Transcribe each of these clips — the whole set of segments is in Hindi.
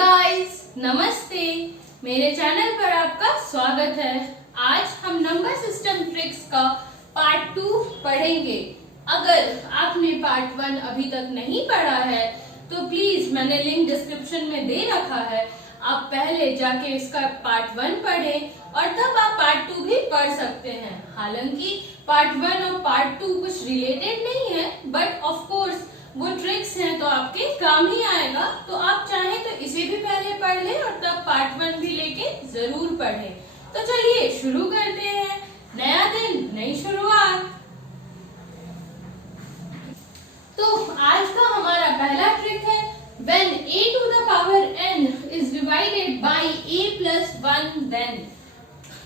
गाइस, नमस्ते। मेरे चैनल पर आपका स्वागत है। आज हम नंबर सिस्टम ट्रिक्स का पार्ट 2 पढ़ेंगे। अगर आपने पार्ट 1 अभी तक नहीं पढ़ा है तो प्लीज मैंने लिंक डिस्क्रिप्शन में दे रखा है, आप पहले जाके इसका पार्ट 1 पढ़ें और तब आप पार्ट 2 भी पढ़ सकते हैं। हालांकि पार्ट 1 और पार्ट 2 कुछ रिलेटेड नहीं है, बट ऑफ कोर्स वो ट्रिक्स हैं तो आपके काम ही आएगा। तो आप चाहें तो इसे भी पहले पढ़ लें और तब पार्ट 1 भी लेके जरूर पढ़ें। तो चलिए शुरू करते हैं। नया दिन, नई शुरुआत। तो आज का हमारा पहला ट्रिक है when a to the power n is divided by a plus 1 then।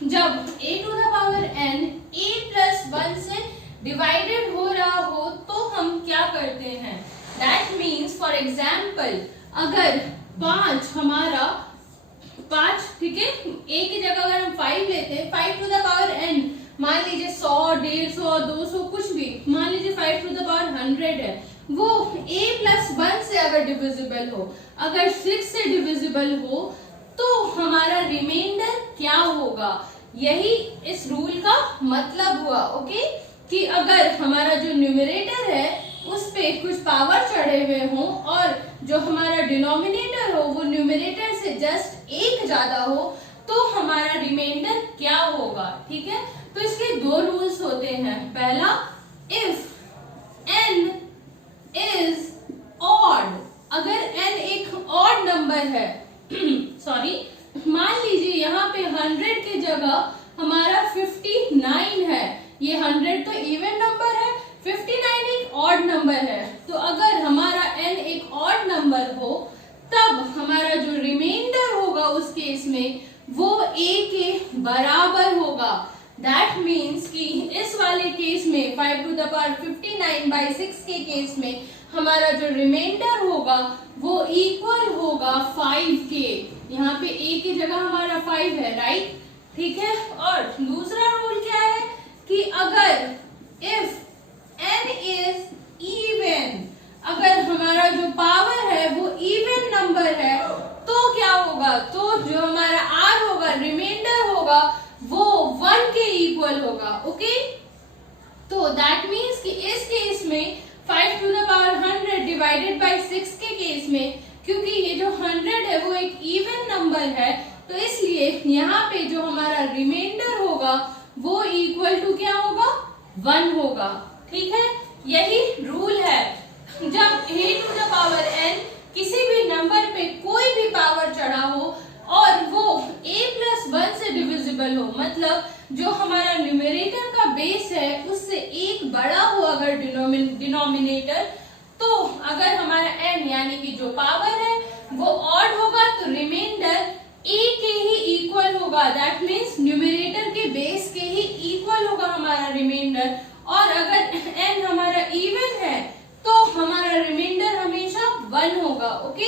जब a to the power n a plus 1 से डिवाइडेड हो रहा हो तो हम क्या करते हैं? दैट मीन्स फॉर एग्जाम्पल अगर 5 हमारा 5, ठीक है, a की जगह अगर हम 5 लेते हैं, 5 टू द पावर n, मान लीजिए 100, 150, 200 कुछ भी, मान लीजिए 5 टू द पावर 100 है, वो a प्लस 1 से अगर डिविजिबल हो, अगर 6 से डिविजिबल हो तो हमारा रिमाइंडर क्या होगा? यही इस रूल का मतलब हुआ। ओके, कि अगर हमारा जो न्यूमरेटर है उस पे कुछ पावर चढ़े हुए हों और जो हमारा डिनोमिनेटर हो वो न्यूमरेटर से जस्ट 1 ज्यादा हो तो हमारा रिमाइंडर क्या होगा? ठीक है, तो इसके 2 रूल्स होते हैं। पहला, इफ n इज ऑड, अगर n एक ऑड नंबर है सॉरी, मान लीजिए यहाँ पे 100 की जगह हमारा 59 है, ये 100 तो इवन नंबर है, 59 एक ऑड नंबर है। तो अगर हमारा n एक ऑड नंबर हो तब हमारा जो रिमाइंडर होगा उस केस में वो a के बराबर होगा। दैट मीन्स कि इस वाले केस में 5 टू द पावर 59 बाई 6 के केस में हमारा जो रिमाइंडर होगा वो इक्वल होगा 5 के। यहाँ पे a की जगह हमारा 5 है, राइट? ठीक है, और दूसरा रूल क्या है कि अगर इफ n इज इवन, अगर हमारा जो पावर है वो इवन नंबर है तो क्या होगा? तो जो हमारा r होगा, रिमाइंडर होगा, वो 1 के इक्वल होगा। ओके, तो दैट मीन्स कि इस केस में 5 to the power 100 divided by 6 के केस में, क्योंकि ये जो 100 है वो एक इवन नंबर है, तो इसलिए यहाँ पे जो हमारा रिमाइंडर होगा वो इक्वल टू क्या होगा? 1 होगा। ठीक है, यही रूल है। जब a to the power n किसी भी नंबर पे कोई भी पावर चढ़ा हो और वो a प्लस 1 से डिविजिबल हो, मतलब जो हमारा न्यूमरेटर का बेस है उससे 1 बड़ा हो अगर डिनोमिनेटर, तो अगर हमारा n यानी कि जो पावर है वो ऑड होगा तो रिमाइंडर a के ही इक्वल होगा। दैट मीन्स न्यूमरेटर के बेस के ही इक्वल होगा हमारा रिमाइंडर। और अगर n हमारा इवन है तो हमारा रिमाइंडर हमेशा 1 होगा। ओके,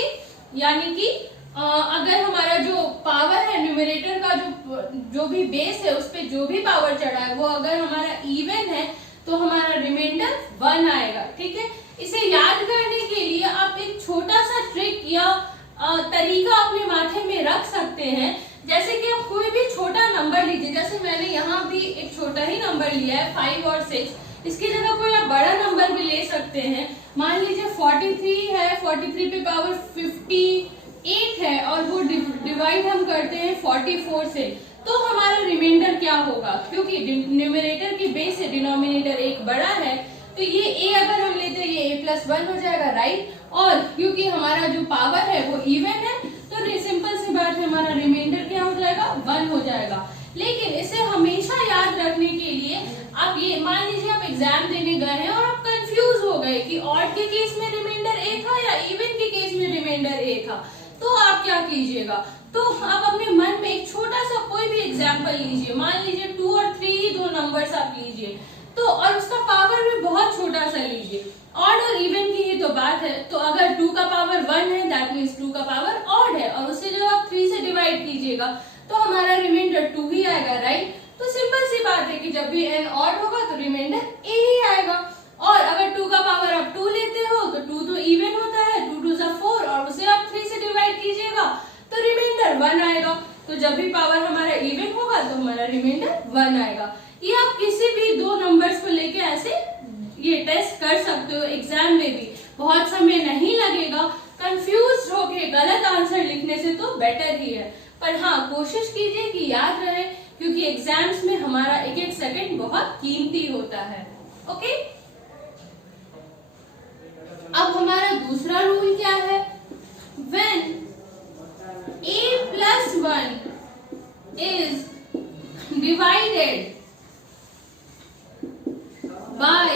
यानी कि अगर हमारा जो पावर है न्यूमरेटर का, जो भी बेस है उस पे जो भी पावर चढ़ा है वो अगर हमारा इवन है तो हमारा रिमाइंडर 1 आएगा। ठीक है, इसे याद करने के लिए आप एक छोटा सा ट्रिक या तरीका अपने माथे में रख सकते हैं। जैसे कि आप कोई भी छोटा नंबर लीजिए, जैसे मैंने यहाँ भी एक छोटा ही नंबर लिया है 5 और 6, इसकी जगह कोई आप बड़ा नंबर भी ले सकते हैं। मान लीजिए 43 है, 43 पे पावर 58 है और वो डिवाइड हम करते हैं 44 से, तो हमारा रिमाइंडर क्या होगा? क्योंकि न्यूमरेटर की बेस से डिनोमिनेटर 1 बड़ा है तो ये a अगर हम लेते हैं ये a प्लस 1 हो जाएगा, राइट? और क्योंकि हमारा जो पावर है वो इवन है तो सिंपल सी बात है, हमारा रिमाइंडर क्या हो जाएगा? 1 हो जाएगा। लेकिन इसे हमेशा याद रखने के लिए आप ये मान लीजिए आप एग्जाम देने गए हैं और आप कंफ्यूज हो गए कि ऑड के केस में रिमाइंडर 1 था या इवन के केस में रिमाइंडर 1 था, तो आप क्या कीजिएगा? तो आप अपने मन में एक छोटा सा कोई भी एग्जाम्पल लीजिए, मान लीजिए 2 और 3 ही 2 नंबर्स आप लीजिए, तो और उसका पावर भी बहुत छोटा सा लीजिए। ऑड और इवन की ही तो बात है, तो अगर 2 का पावर 1 है दैट मीन्स 2 का पावर ऑड है और उसे जब आप 3 से डिवाइड कीजिएगा तो हमारा रिमाइंडर 2 ही आएगा, राइट? तो सिंपल सी बात है कि जब भी n ऑड होगा तो रिमाइंडर a ही आएगा। और अगर 2 का पावर आप 2 लेते हो तो 2 तो इवन होता है, 2 2 4 और उसे आप 3 से डिवाइड कीजिएगा समय नहीं लगेगा कंफ्यूज होके गलत आंसर लिखने से, तो बेटर ही है। पर हाँ, कोशिश कीजिए कि याद रहे, क्योंकि एग्जाम्स में हमारा एक एक सेकंड बहुत कीमती होता है। ओके, अब हमारा दूसरा रूल क्या है? When a+1 is divided by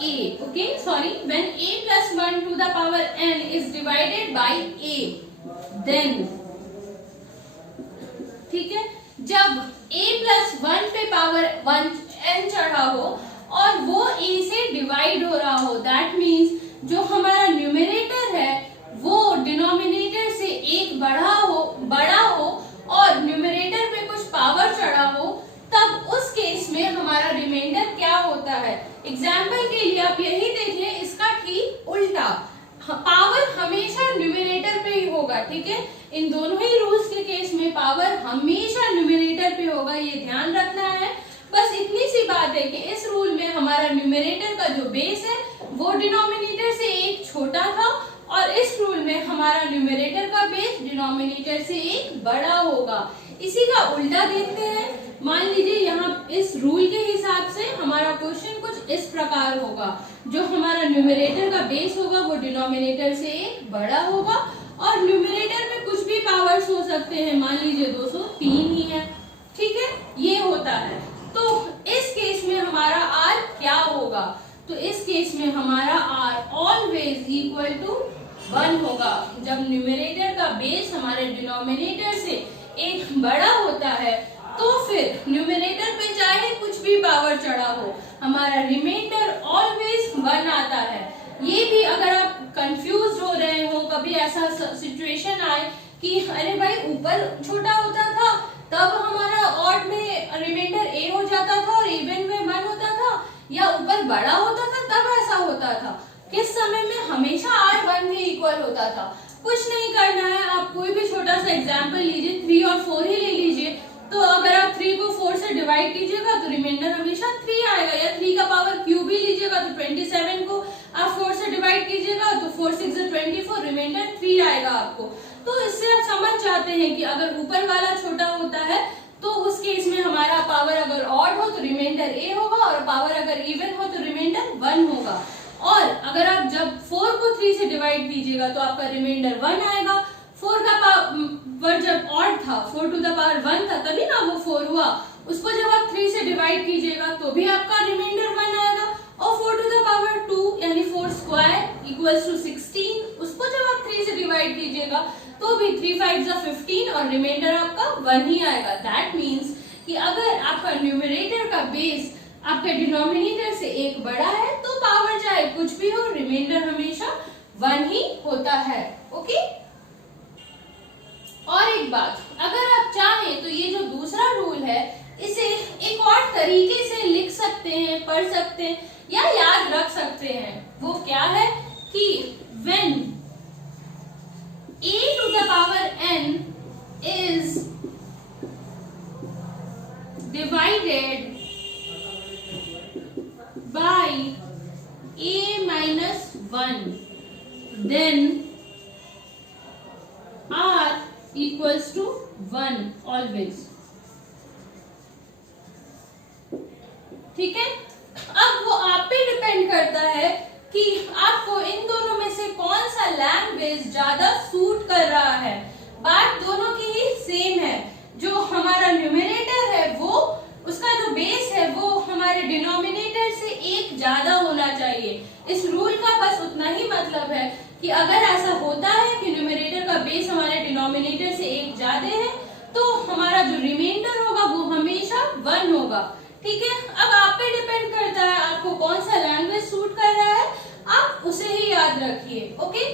a, okay, sorry, when a+1 to the power n is divided by a, then, ठीक है, जब a+1 पे पावर 1 n चढ़ा हो और वो a से डिवाइड हो रहा हो, दैट मीन्स जो हमारा न्यूमरेटर है वो डिनोमिनेटर से एक बड़ा हो और न्यूमरेटर पे कुछ पावर चढ़ा हो, तब उस केस में हमारा रिमाइंडर क्या होता है? एग्जाम्पल के लिए आप यही देख लें, इसका ठीक उल्टा, पावर हमेशा न्यूमरेटर पे ही होगा। ठीक है, इन दोनों ही रूल्स के केस में पावर हमेशा न्यूमरेटर पे होगा, ये ध्यान रखना है। बस इतनी सी बात है कि इस रूल में हमारा न्यूमरेटर का जो बेस है वो डिनोमिनेटर से एक छोटा था, और इस रूल में हमारा न्यूमरेटर का बेस डिनोमिनेटर से एक बड़ा होगा। इसी का उल्टा देखते हैं। मान लीजिए यहाँ इस रूल के हिसाब से हमारा क्वेश्चन कुछ इस प्रकार होगा, जो हमारा न्यूमरेटर का बेस होगा वो डिनोमिनेटर से एक बड़ा होगा, और न्यूमरेटर में कुछ भी पावर्स हो सकते हैं, मान लीजिए 203 ही है। ठीक है, ये होता है। तो इस केस में हमारा r क्या होगा? तो इस केस में हमारा r ऑलवेज इक्वल टू 1 होगा। जब न्यूमरेटर का बेस हमारे डिनोमिनेटर से एक बड़ा होता है, तो फिर न्यूमरेटर पे चाहे कुछ भी पावर चढ़ा हो, हमारा रिमाइंडर ऑलवेज 1 आता है। ये भी अगर आप कंफ्यूज हो रहे हो, कभी ऐसा सिचुएशन आए कि अरे भाई ऊपर छोटा होता था तब हमारा ऑड में रिमाइंडर a हो जाता था और इवन में 1 होता था, या ऊपर बड़ा होता था तब ऐसा होता था, किस समय में हमेशा r 1 के इक्वल होता था। कुछ नहीं करना है, आप कोई भी छोटा सा एग्जांपल लीजिए, 3 और 4 ही ले लीजिए। तो अगर आप 3 को 4 से डिवाइड कीजिएगा तो रिमाइंडर हमेशा 3 आएगा, या 3 का पावर क्यूब ही लीजिएगा तो 27 को आप 4 से डिवाइड कीजिएगा तो 4 6 24, रिमाइंडर 3 आएगा आपको। तो इससे आप समझ जाते हैं कि अगर ऊपर वाला छोटा होता है तो उस केस में हमारा पावर अगर ऑड हो तो रिमाइंडर a होगा, और पावर अगर इवन हो तो रिमाइंडर 1 होगा। और अगर आप जब 4 को 3 से डिवाइड कीजिएगा तो आपका रिमाइंडर 1 आएगा। 4 का पावर जब ऑड था, 4 टू द पावर 1 था, तभी ना वो 4 हुआ। उसको जब आप 3 से डिवाइड कीजिएगा तो भी आपका रिमाइंडर 1 आएगा, और 4 टू द पावर 2 यानी 4 स्क्वायर इक्वल्स टू 16, उसको जब आप 3 से डिवाइड कीजिएगा तो भी 3 5 15 और रिमाइंडर आपका 1 ही आएगा। दैट मीन्स कि अगर आपका न्यूमरेटर का बेस आपके डिनोमिनेटर से एक बड़ा है तो पावर चाहे कुछ भी हो, रिमाइंडर हमेशा 1 ही होता है। ओके, और एक बात, अगर आप चाहें तो ये जो दूसरा रूल है इसे एक और तरीके से लिख सकते हैं, पढ़ सकते हैं या याद रख सकते हैं। वो क्या है कि when a to the power n is divided by a minus 1, then r equals to 1 always। ठीक है, अब वो आप पे डिपेंड करता है कि आपको इन दोनों में से कौन सा लैंग्वेज ज्यादा सूट कर रहा है। बात दोनों की ही सेम है। जो हमारा न्यूमरेटर है वो उसका जो बेस है वो हमारे डिनोमिनेटर से एक ज्यादा होना चाहिए। इस रूल का बस उतना ही मतलब है कि अगर ऐसा होता है कि न्यूमरेटर का बेस हमारे डिनोमिनेटर से एक ज्यादा है तो हमारा जो रिमाइंडर होगा वो हमेशा 1 होगा। ठीक है, अब आप पे डिपेंड करता है आपको कौन सा लैंग्वेज सूट कर रहा है, आप उसे ही याद रखिए। ओके,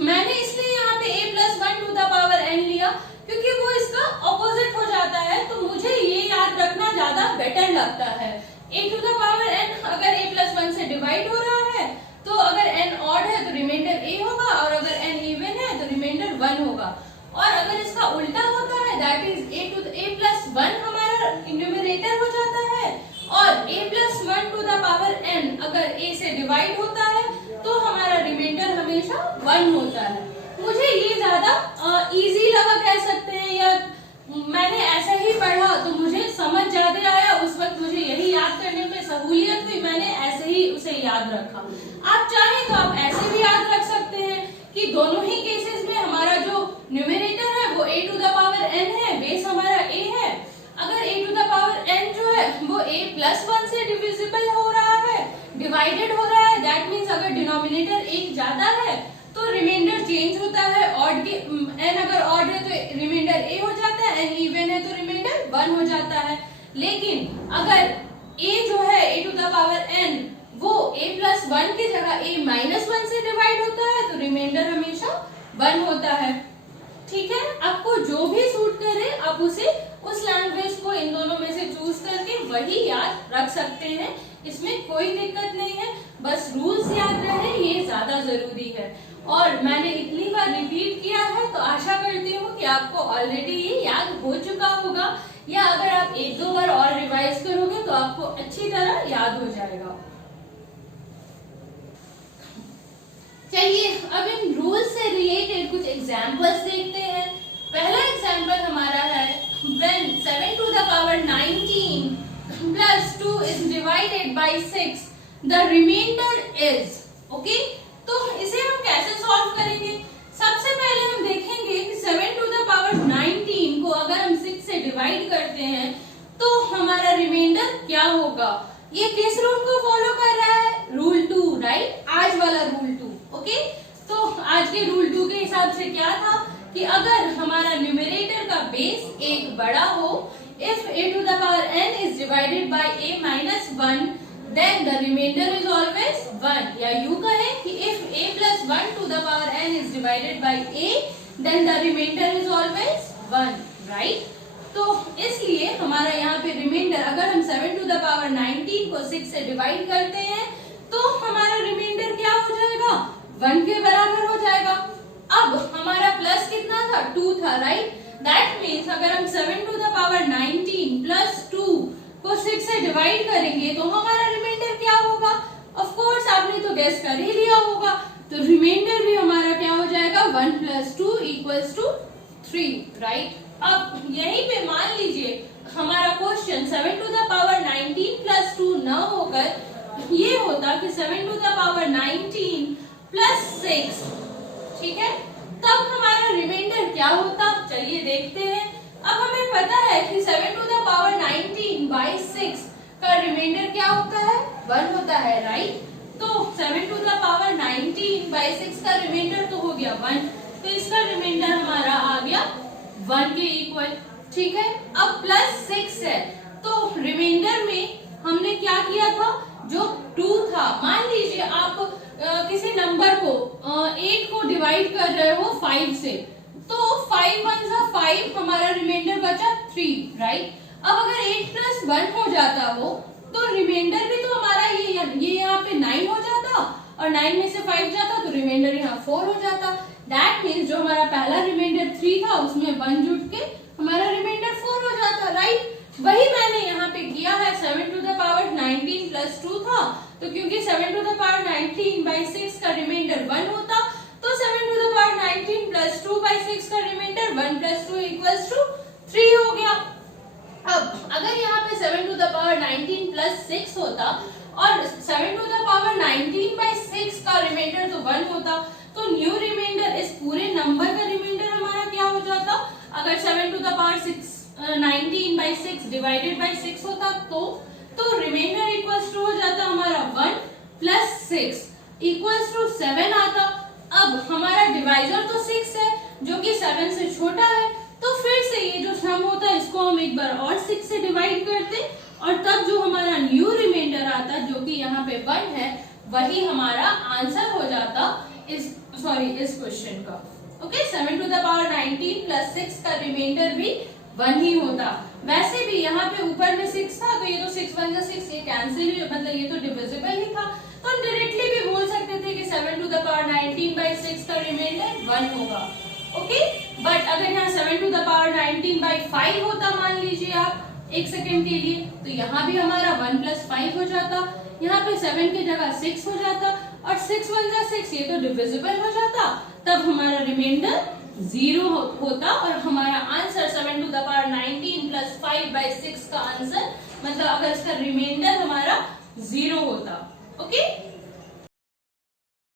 मैंने इसलिए यहाँ पे a+1 to the power n लिया क्योंकि वो इसका ऑपोजिट हो जाता है, तो मुझे ये याद रखना ज्यादा बेटर लगता है। a to the power n अगर a+1 से डिवाइड हो रहा है तो अगर n ऑड है तो रिमाइंडर a होगा, और अगर n इवन है तो रिमाइंडर 1 होगा। और अगर इसका उल्टा होता है, दैट इज a+1 हमारा न्यूमरेटर हो जाता है, और a+1 to the power n अगर a से डिवाइड होता है तो हमारा 1 होता है। मुझे ये ज्यादा इजी लगा कह सकते हैं, या मैंने ऐसा ही पढ़ा तो मुझे समझ ज्यादा आया, उस वक्त मुझे यही याद करने में सहूलियत हुई, मैंने ऐसे ही उसे याद रखा। आप चाहें तो आप ऐसे भी याद रख सकते हैं कि दोनों ही केसेस में हमारा जो न्यूमरेटर है वो a to the power n है, बेस हमारा a है। अगर a to the power n जो है वो a प्लस 1 से डिविजिबल हो रहा है, डिवाइडेड हो रहा है, दैट मीन्स अगर डिनोमिनेटर एक ज्यादा है तो रिमाइंडर चेंज होता है। ऑड के n अगर ऑड है तो रिमाइंडर a हो जाता है, n इवन है तो रिमाइंडर 1 हो जाता है। लेकिन अगर a जो है a to the power n वो a प्लस 1 की जगह a माइनस 1 से डिवाइड होता है तो रिमाइंडर हमेशा 1 होता है। ठीक है, आपको जो भी सूट करे आप उसे उस लैंग्वेज को इन दोनों में से चूज करके वही याद रख सकते हैं, इसमें कोई दिक्कत नहीं है, बस रूल्स याद रहे ये ज्यादा जरूरी है। और मैंने इतनी बार रिपीट किया है तो आशा करती हूँ कि आपको ऑलरेडी ये याद हो चुका होगा, या अगर आप एक दो बार और रिवाइज करोगे तो आपको अच्छी तरह याद हो जाएगा। चलिए अब इन रूल्स से रिलेटेड कुछ एग्जांपल्स देखते हैं। पहला एग्जांपल हमारा है when 7 to the power 19 plus 2 is divided by 6 the remainder is okay। तो इसे हम कैसे सॉल्व करेंगे? सबसे पहले हम देखेंगे कि 7 to the power 19 को अगर हम 6 से डिवाइड करते हैं तो हमारा रिमाइंडर क्या होगा। ये किस रूल को फॉलो कर रहा है? रूल 2, राइट, आज वाला रूल 2। ओके, तो आज के रूल 2 के हिसाब से क्या था कि अगर हमारा न्यूमरेटर का बेस एक बड़ा हो, if a to the power n is divided by a minus 1 then the remainder is always 1, या यूं कहें कि if a plus 1 to the power n is divided by a then the remainder is always 1, right। तो इसलिए हमारा यहाँ पे रिमाइंडर अगर हम 7 to the power 19 को 6 से डिवाइड करते हैं तो हमारा रिमाइंडर क्या हो जाएगा? 1 के बराबर हो जाएगा। अब हमारा प्लस कितना था? 2 था, राइट। दैट मीन्स अगर हम 7 to the power 19 प्लस 2 को 6 से डिवाइड करेंगे तो हमारा रिमाइंडर क्या होगा? ऑफ कोर्स आपने तो गेस कर ही लिया होगा, तो रिमाइंडर भी हमारा क्या हो जाएगा? 1 प्लस 2 इक्वल्स टू 3, राइट। अब यहीं पे मान लीजिए हमारा question 7 to the power 19 plus 2 न होकर ये होता कि 7 to the power 19 प्लस 6, ठीक है, तब हमारा रिमाइंडर क्या होता? चलिए देखते हैं। अब हमें पता है कि 7 to the power 19 by 6 का रिमाइंडर क्या होता है? 1 होता है, राइट। तो 7 to the power 19 by 6 का रिमाइंडर तो हो गया 1, तो इसका रिमाइंडर हमारा आ गया 1 के इक्वल, ठीक है। अब प्लस 6 है तो रिमाइंडर में हमने क्या किया था? जो 2 था, मान लीजिए आप किसी नंबर को 8 को डिवाइड कर रहे हो 5 से, तो 5 1 जा 5, हमारा रिमाइंडर बचा 3, राइट। अब अगर 8 प्लस 1 हो जाता वो तो रिमाइंडर भी तो हमारा ये यहाँ पे 9 हो जाता, और 9 में से 5 जाता तो रिमाइंडर यहाँ 4 हो जाता। दैट मीन्स जो हमारा पहला रिमाइंडर 3 था उसमें 1 जुड़ के हमारा रिमाइंडर 4 हो जाता, राइट। वही मैंने यहाँ पे किया है। 7 to the power 19 प्लस 2 था, तो क्योंकि 7 to the power 19 by 6 का रिमाइंडर 1 होता, तो 7 to the power 19 plus 2 by 6 का रिमाइंडर 1 प्लस 2 इक्वल्स टू 3 हो गया। अब अगर यहाँ पे 7 to the power 19 प्लस 6 होता और 7 to the power 19 by 6 का रिमाइंडर तो 1 होता, तो न्यू रिमाइंडर इस पूरे नंबर का रिमाइंडर हमारा क्या हो जाता? अगर 7 to the power 19 by 6 divided by 6 होता तो रिमाइंडर इक्वल्स टू हो जाता हमारा 1 प्लस 6 इक्वल्स टू 7 आता। अब हमारा डिवाइजर तो 6 है जो कि 7 से छोटा है, तो फिर से ये जो सम होता है इसको हम एक बार और 6 से डिवाइड करते और तब जो हमारा न्यू रिमाइंडर आता जो कि यहाँ पे 1 है वही हमारा आंसर हो जाता इस क्वेश्चन का। Okay, 7 to the power 19 plus 6 का रिमाइंडर भी 1 ही होता। वैसे भी यहाँ पे ऊपर में 6 था तो ये तो 6 1 जा 6, ये कैंसिल ही, मतलब ये तो डिविजिबल ही था, तो हम डायरेक्टली भी बोल सकते थे कि 7 to the power 19 by 6 का रिमाइंडर 1 होगा। ओके, बट अगर यहाँ 7 to the power 19 by 5 होता, मान लीजिए आप एक सेकेंड के लिए, तो यहाँ भी हमारा 1 प्लस 5 हो जाता, यहाँ पे 7 की जगह 6 हो जाता, और 6 1 जा 6, ये तो डिविजिबल हो जाता, तब हमारा रिमाइंडर 0 होता और हमारा answer 7 to the power 19 plus 5/6 का आंसर, मतलब अगर इसका रिमाइंडर हमारा 0 होता। ओके